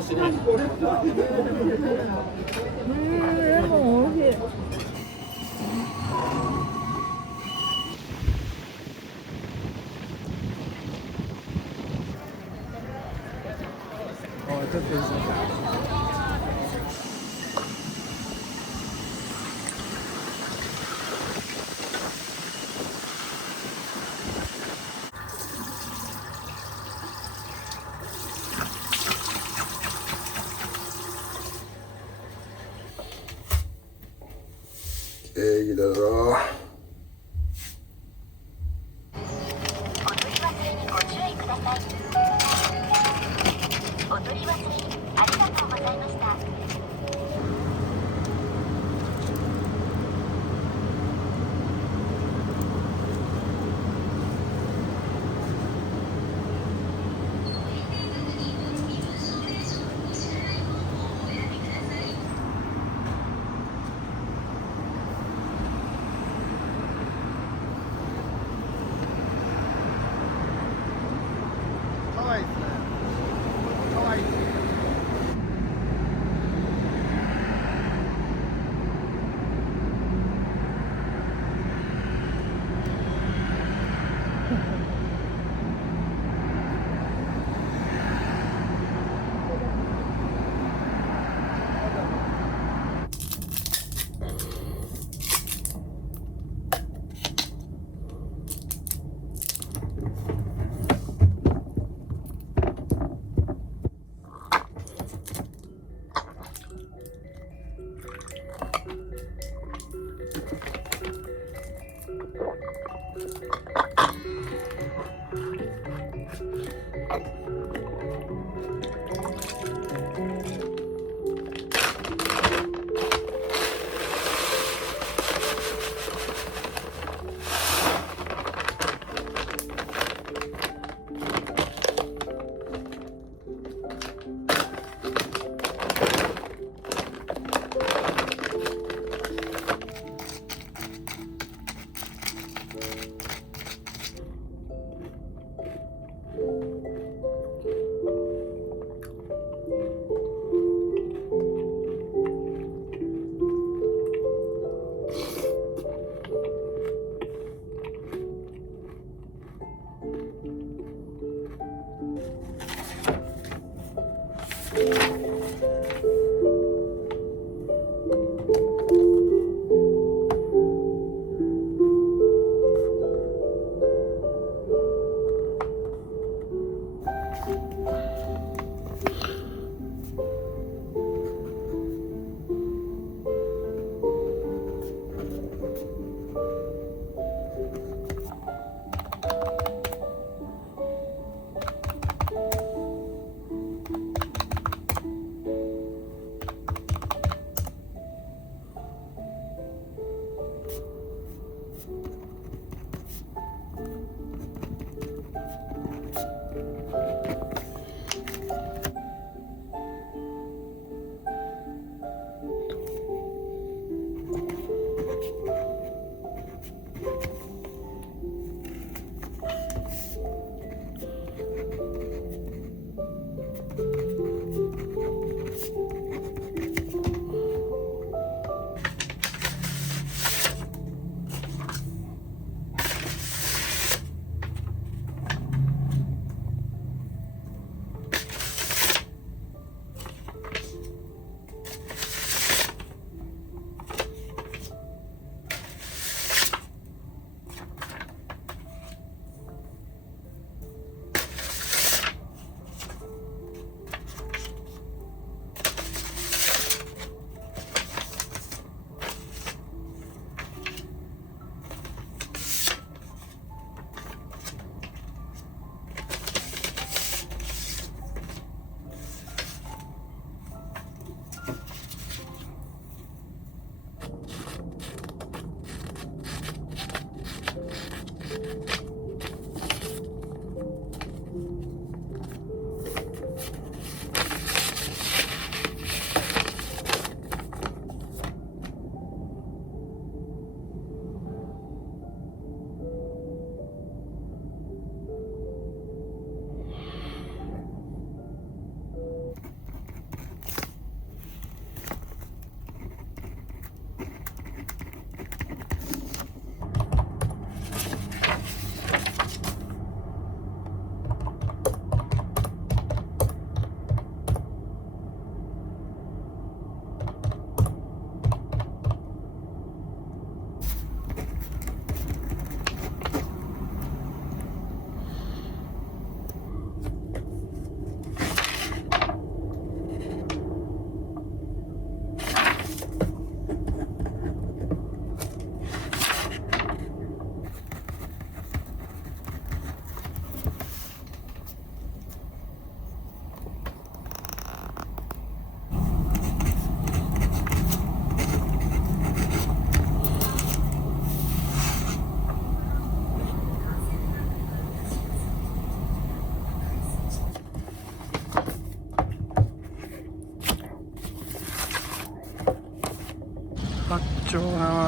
レモン美味しい。ちょっとですね。いいだぞ。お取り忘れにご注意ください。お取り忘れありがとうございました。かわいいですね。かわいい。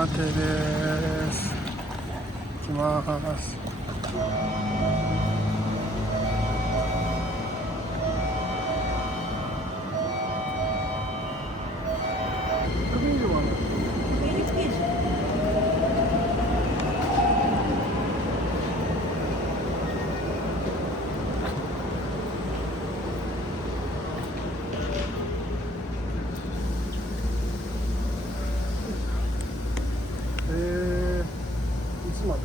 山手です。行きます。いつまで？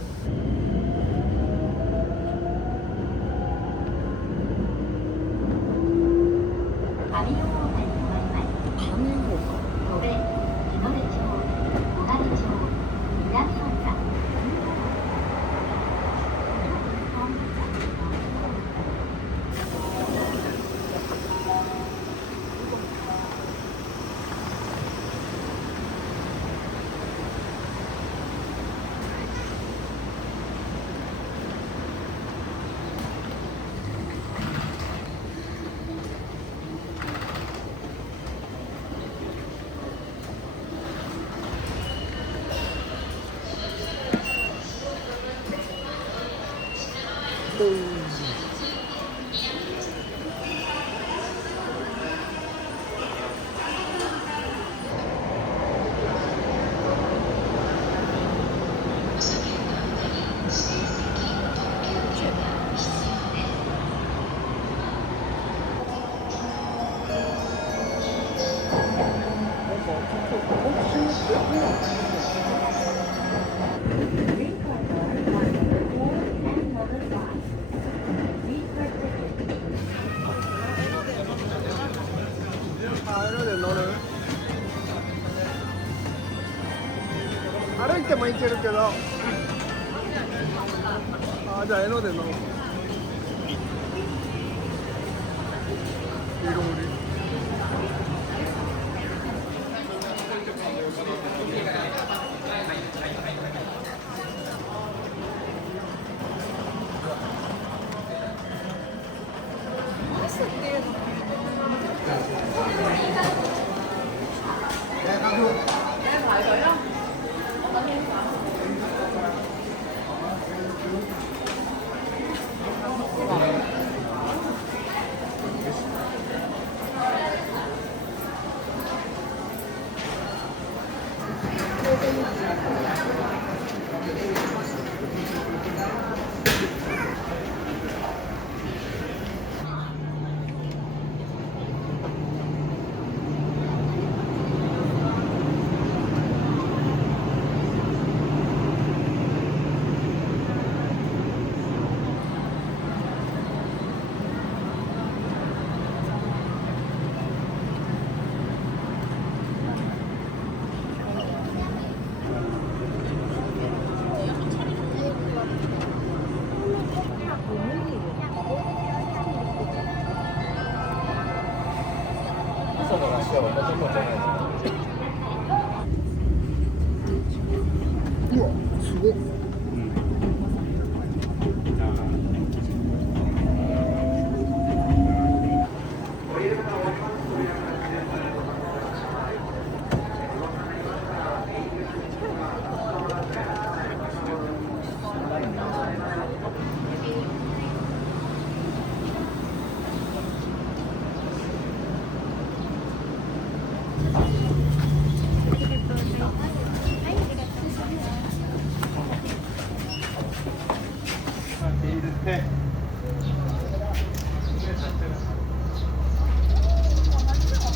歩いても行けるけど、じゃあ江ノ電乗ろう。いろり。うわ、すごっ。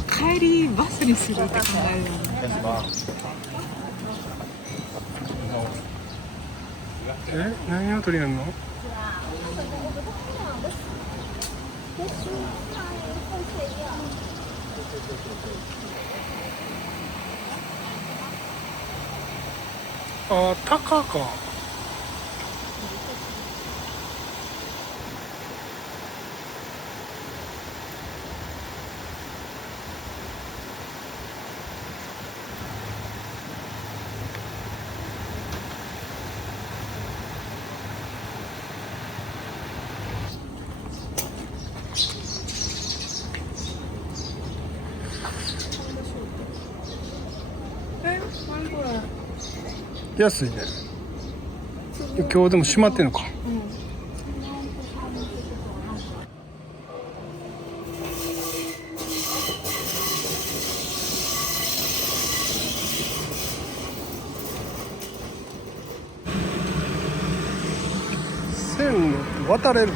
帰りバスにするって考えるの。何を取りやんの？タカか。何これ。安いね。今日でも閉まってんのか。線路って渡れるの？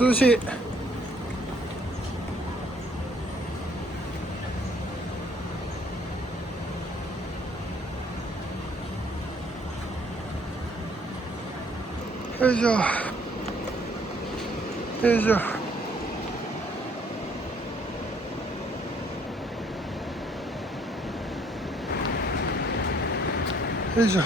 涼しい。よいしょ。よいしょ。よいしょ。よ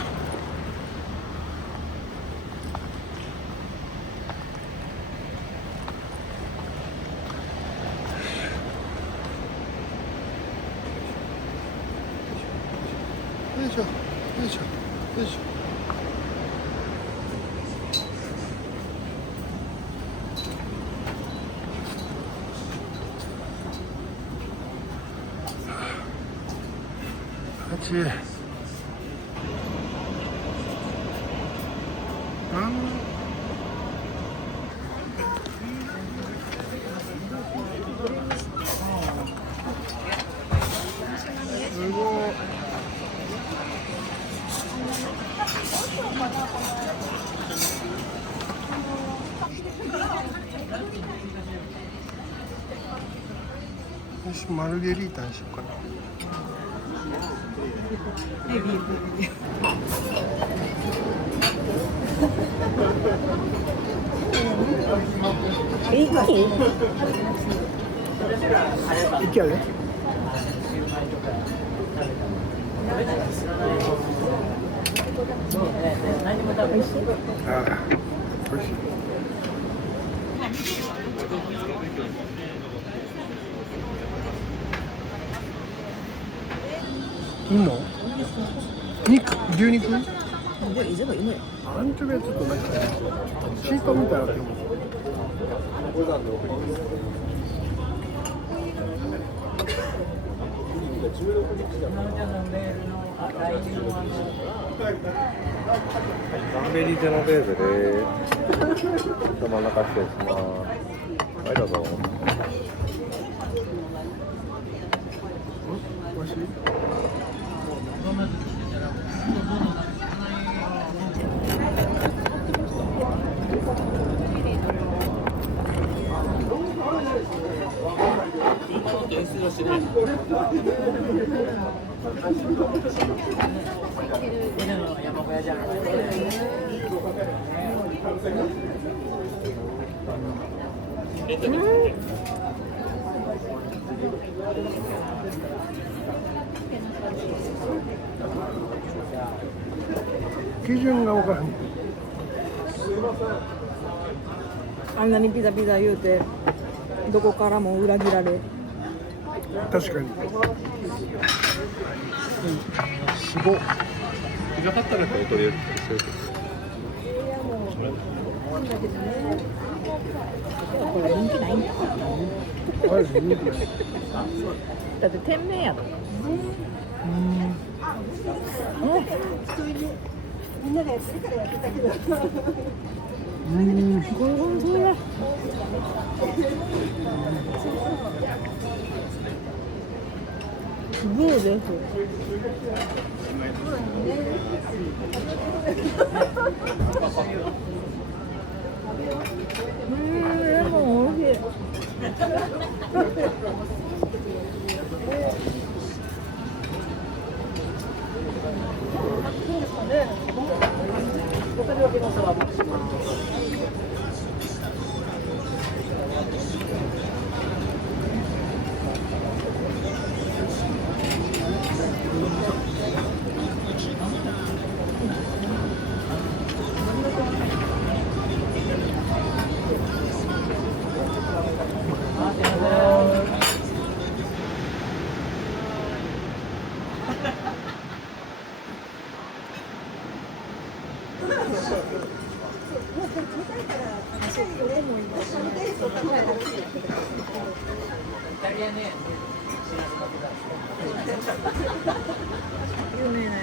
いしょ。よいしょ。よいしょ。8。すごい。よし、マルゲリータにしようかな。一気ある？ああ、美味しい。いいの？肉？牛肉？アンチョビはちょっとなんかチートみたいなって思う。タンベリージェノベーゼで真ん中失礼します。はい、どうぞ。美味しい？基準が分からん。あんなにピザピザ言うてどこからも裏切られ。確かに。すごっ。ピザハッターだったらとりあえずそういうこれ人気ないんだ。マジ人気ない。だって店名やろ。みんなでやってからやってたけど。ゴルゴンゾーラ。ブーです。レモン美味しい。有名なや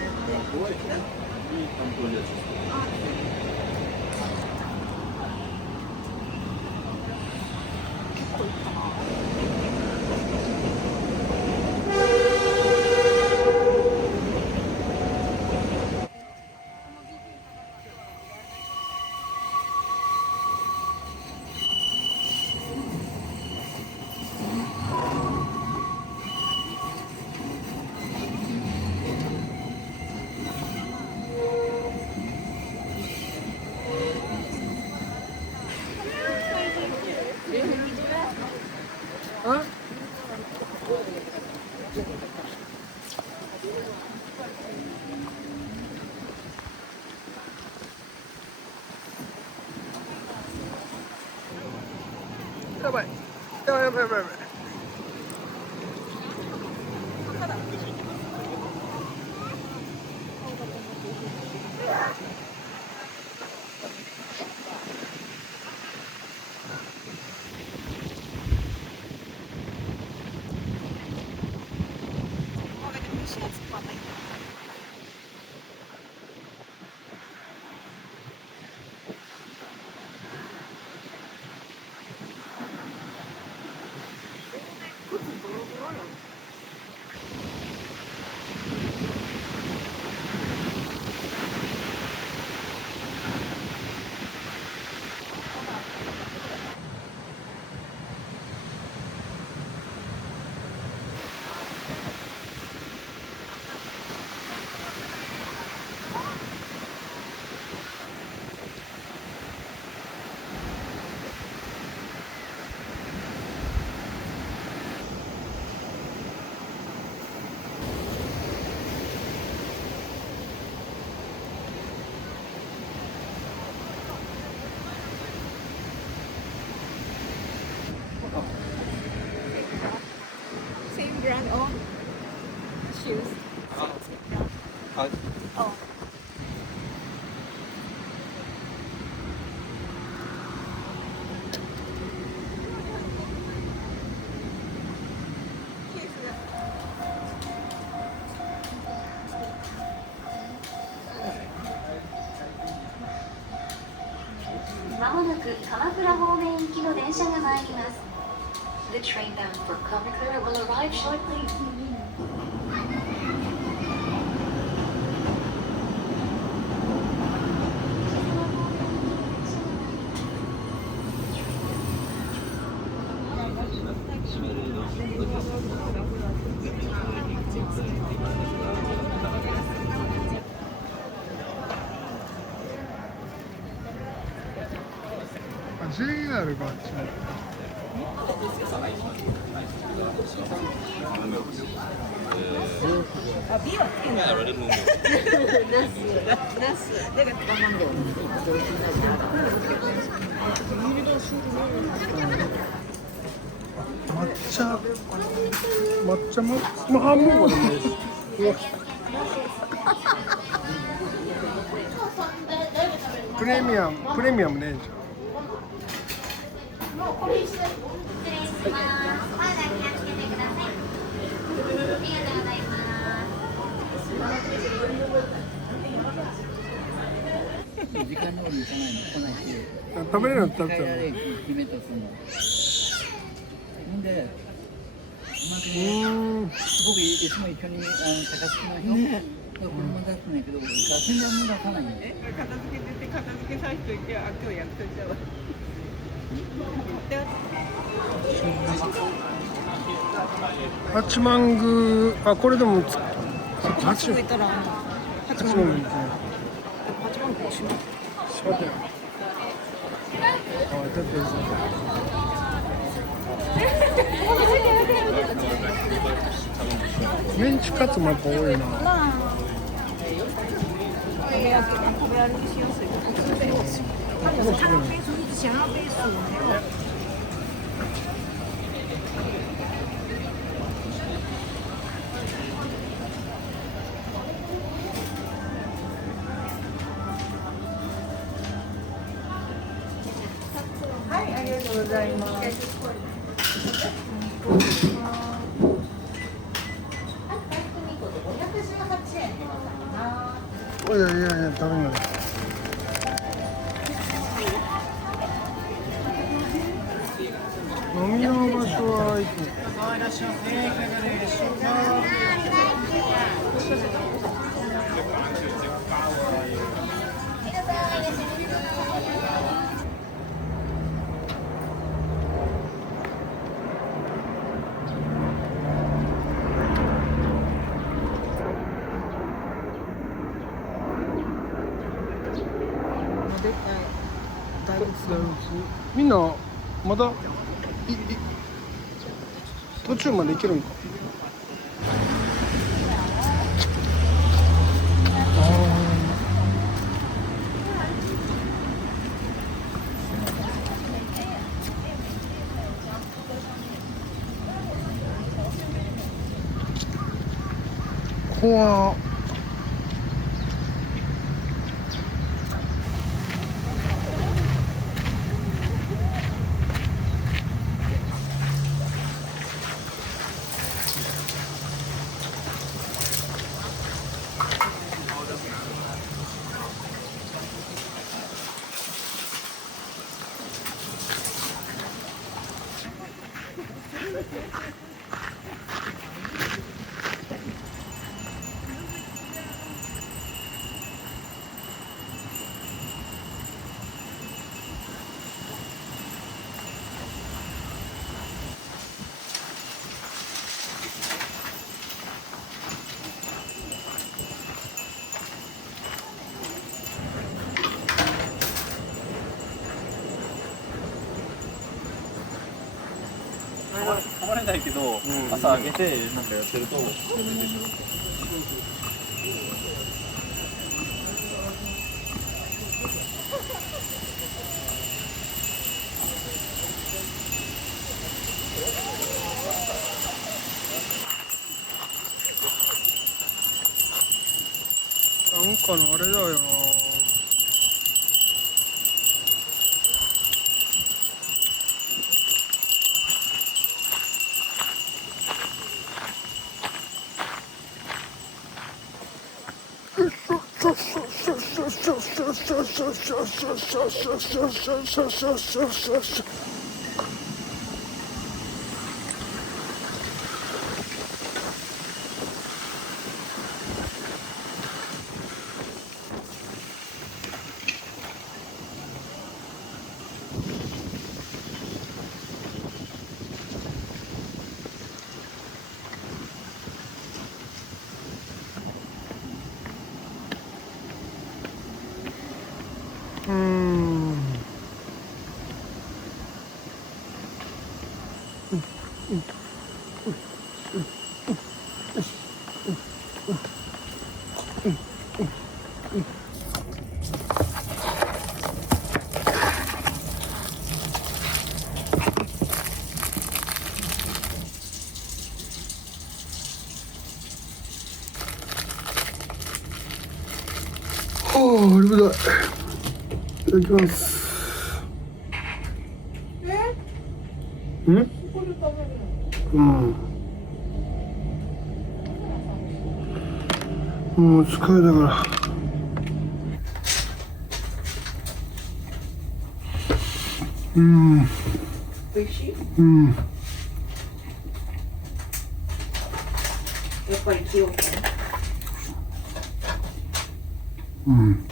あやばいやばいやばいやばいやばいSame brand of shoes. あ Oh. Here's the まもなく鎌倉方面行きの電車が参ります。The train bound for Kamakura will arrive shortly. あ JR があっちのあ、ビはつけない。ナス。だから卵。抹茶も半分これもですプレミアムねえじ失礼します。お肌気をつけてください。ありがとうございます。時間通りに行かないの来ないし、ゃん食べれるのだったら帰られる決めとすんの。ほんで、僕いつも一緒に高槻の人、車出すんだけど、ガソリンはもう出さないんで。片付けてて、片付けさせといて、あ、今日やっといちゃうわ。八幡宮あこれでもそっか八行ったら、八幡宮みたいな八幡宮閉まる。閉まったよあちょっといいぞメンチカツもやっぱ多いな食べ歩きしやすい。他有时看到飞鼠，一直想要飞鼠。ざいます。いやいやいや、食べない。飲みの場所は行く。いらっしゃいませ。いかがでしょうか。みんなまだ途中まで行けるんか。ここは泊まれないけど、朝上げてなんかやってると。なんかのあれだよな。ああ、危ない。いただきます。もう疲れたから。美味しい？やっぱり気温。うん。